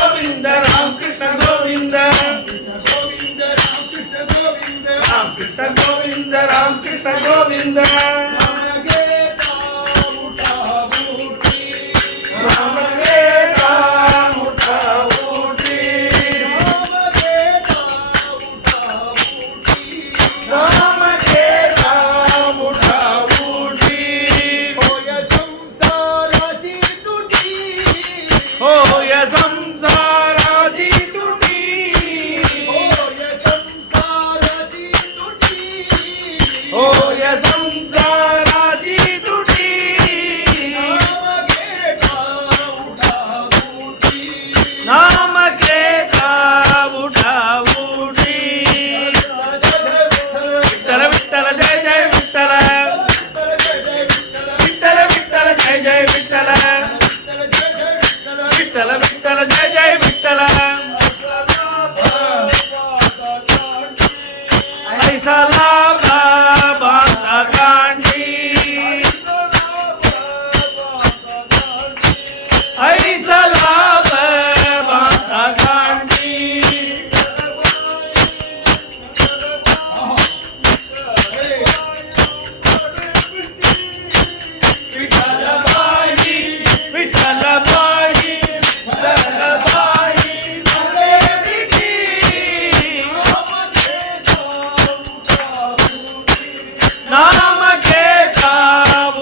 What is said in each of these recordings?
गोविंद राम कृष्ण गोविंद राम कृष्ण गोविंद राम कृष्ण गोविंद राम घेता उठा उठी राम घेता उठा उठी होय संसाराची तुटी होय संसाराची तुटी होय संसाराची तुटी नाम घेता उठा उठी विठ्ठल विठ्ठल जय जय विठ्ठल विठ्ठल विठ्ठल जय जय विठ्ठल विठ्ठल विठ्ठल जय जय विठ्ठल ऐसा लाभा बाता कांडी ऐसा लाभ बाता कांडी विठ्ठलबाई विठ्ठलबाई विठ्ठलबाई धरे विठी नाम घेता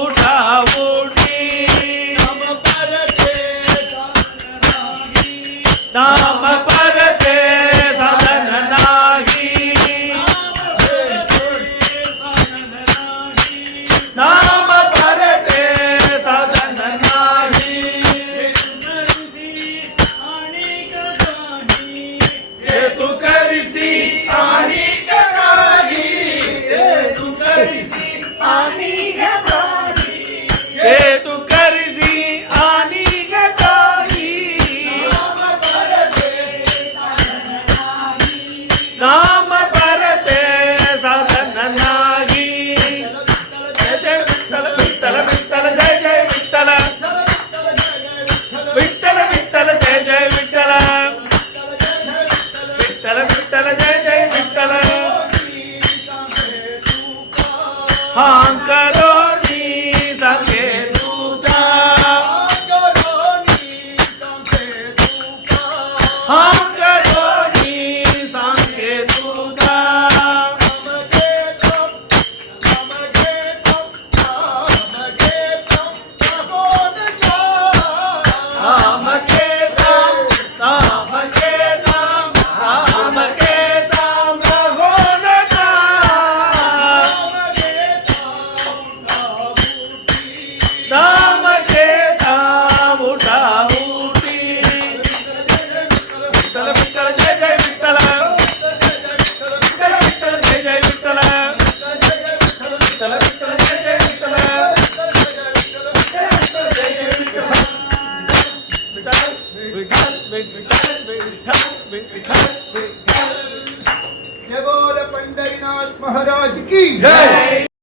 उठा उठी नाम परते साधन नाही नाम परते साधन नाही हे तू करीसी आणि काही हे तू करीसी आणि काही हे तू करीसी आणि काही नाम परते साधन नाही जय जय विठ्ठल विठ्ठल विठ्ठल जय जय विठ्ठल विठ्ठल विठ्ठल जय जय विठ्ठल विठ्ठल विठ्ठल जय जय विठ्ठल हां करोनी सांगे तुझा हां करोनी सांगे तुझा राम घेता राम घेता राम घेता भगवंता राम घेता उठा उठी विठ्ठल विठ्ठल जय जय विठ्ठल विठ्ठल विठ्ठल जय जय विठ्ठल विठ्ठल विठ्ठल जय जय विठ्ठल विठ्ठल जय जय विठ्ठल विठ्ठल विठ्ठल विठ्ठल विठ्ठल जय बोल पंढरीनाथ महाराज की जय